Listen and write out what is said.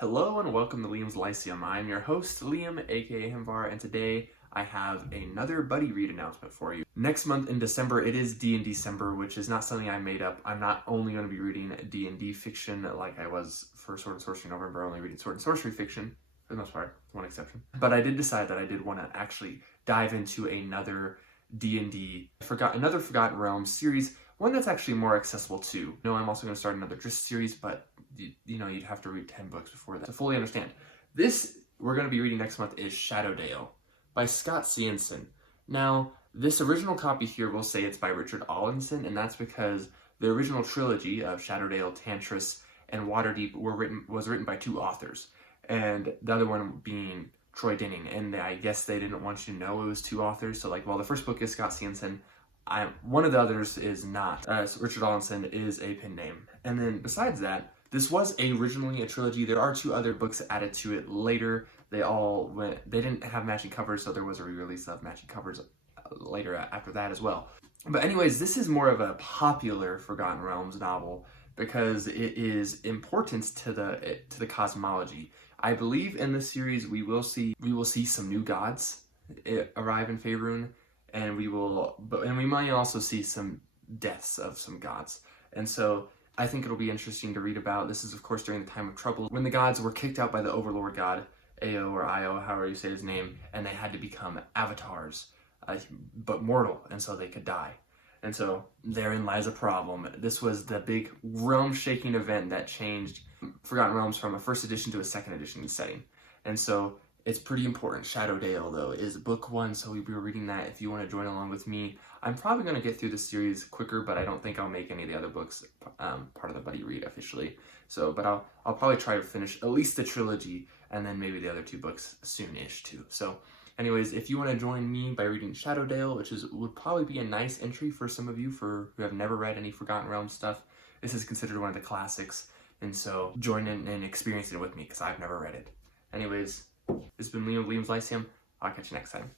Hello and welcome to Liam's Lyceum. I'm your host, Liam, aka Himvar, and today I have another buddy read announcement for you. Next month in December, it is D&D December, which is not something I made up. I'm not only going to be reading D&D fiction like I was for Sword and Sorcery November, only reading Sword and Sorcery fiction, for the most part, one exception. But I did decide that I did want to actually dive into another D&D, another Forgotten Realms series, one that's actually more accessible too. No, I'm also going to start another Drizzt series, but you'd have to read 10 books before that to fully understand. This we're going to be reading next month is Shadowdale by Scott Cianson. Now, this original copy here will say it's by Richard Allinson, and that's because the original trilogy of Shadowdale, Tantris, and Waterdeep was written by two authors, and the other one being Troy Denning, and I guess they didn't want you to know it was two authors, so the first book is Scott Cianson, one of the others is not. So Richard Allinson is a pen name. And then besides that, this was originally a trilogy. There are two other books added to it later. They didn't have matching covers, so there was a re-release of matching covers later after that as well. But anyways, this is more of a popular Forgotten Realms novel because it is important to the cosmology. I believe in this series we will see some new gods arrive in Faerun, and we might also see some deaths of some gods. And so I think it'll be interesting to read about. This is, of course, during the time of trouble, when the gods were kicked out by the overlord god, Ao or Io, however you say his name, and they had to become avatars, but mortal, and so they could die. And so therein lies a problem. This was the big realm-shaking event that changed Forgotten Realms from a first edition to a second edition setting. And so it's pretty important. Shadowdale, though, is book one, so we'll be reading that if you want to join along with me. I'm probably going to get through the series quicker, but I don't think I'll make any of the other books part of the buddy read officially. So, but I'll probably try to finish at least the trilogy, and then maybe the other two books soon-ish too. So anyways, if you want to join me by reading Shadowdale, which would probably be a nice entry for some of you who have never read any Forgotten Realms stuff, this is considered one of the classics, and so join in and experience it with me, because I've never read it. Anyways, this has been Liam of Liam's Lyceum. I'll catch you next time.